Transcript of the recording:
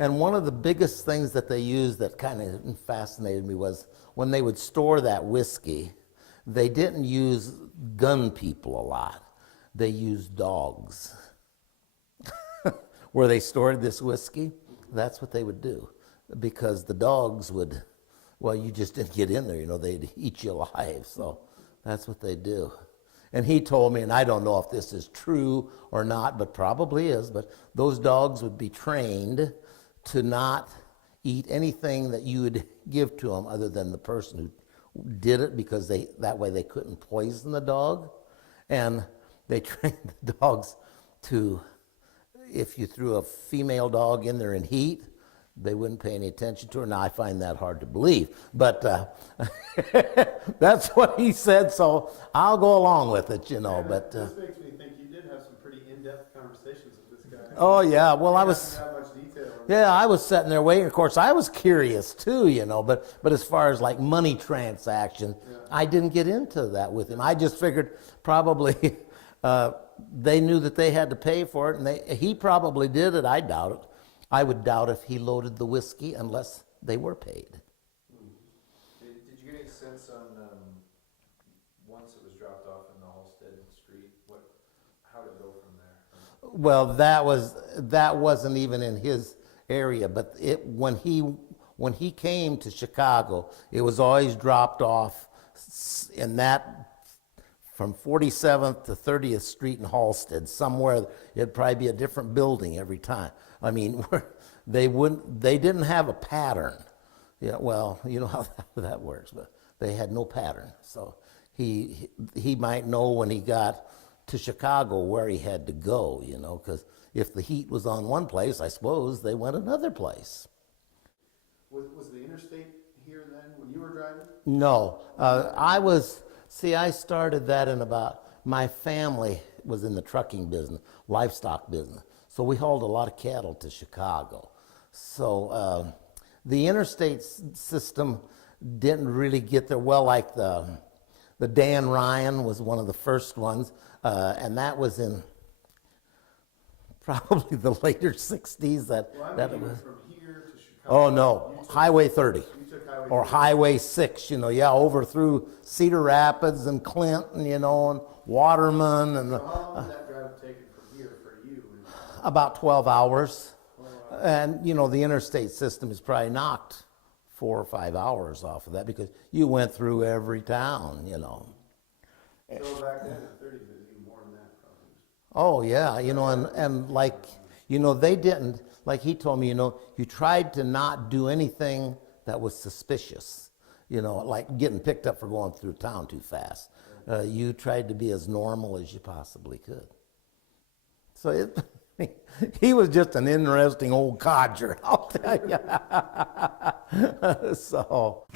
And one of the biggest things that they used that kind of fascinated me was when they would store that whiskey, they didn't use gun people a lot. They used dogs. Where they stored this whiskey, that's what they would do. Because the dogs would, well, you just didn't get in there, you know, they'd eat you alive. So that's what they do. And he told me, and I don't know if this is true or not, but probably is, but those dogs would be trained to not eat anything that you would give to them other than the person who did it, because that way they couldn't poison the dog. And they trained the dogs to, if you threw a female dog in there in heat, they wouldn't pay any attention to her. Now, I find that hard to believe, but that's what he said, so I'll go along with it, you know. But this makes me think you did have some pretty in-depth conversations with this guy. Oh, yeah. Well, I was... Not much detail. Yeah, I was sitting there waiting. Of course, I was curious too, you know, but as far as like money transaction, I didn't get into that with him. I just figured probably they knew that they had to pay for it, and he probably did it. I doubt it. I would doubt if he loaded the whiskey unless they were paid. Did you get any sense on once it was dropped off in the Halstead Street, how did it go from there? Well, that wasn't even in his area, but when he came to Chicago, it was always dropped off in that from 47th to 30th Street in Halstead, somewhere. It'd probably be a different building every time. I mean, they didn't have a pattern. Yeah, well, you know how that works, but they had no pattern. So he might know when he got to Chicago where he had to go, you know, because if the heat was on one place, I suppose they went another place. Was the interstate here then when you were driving? No, I started that in my family was in the trucking business, livestock business. So we hauled a lot of cattle to Chicago. So the interstate system didn't really get there. Well, like the Dan Ryan was one of the first ones, and that was in probably the later 60s. That it was. From here to Chicago. Oh no, Highway 30. You took Highway Or 30. Highway 6, you know, over through Cedar Rapids and Clinton, you know, and Waterman. And So how long did that drive take from here for you? about 12 hours. And, you know, the interstate system has probably knocked 4 or 5 hours off of that because you went through every town, you know. So back then in the 30s, it was even more than that probably. Oh, yeah, you know, and like, you know, they didn't, like he told me, you know, you tried to not do anything that was suspicious, you know, like getting picked up for going through town too fast. You tried to be as normal as you possibly could. So he was just an interesting old codger, I'll tell you. So.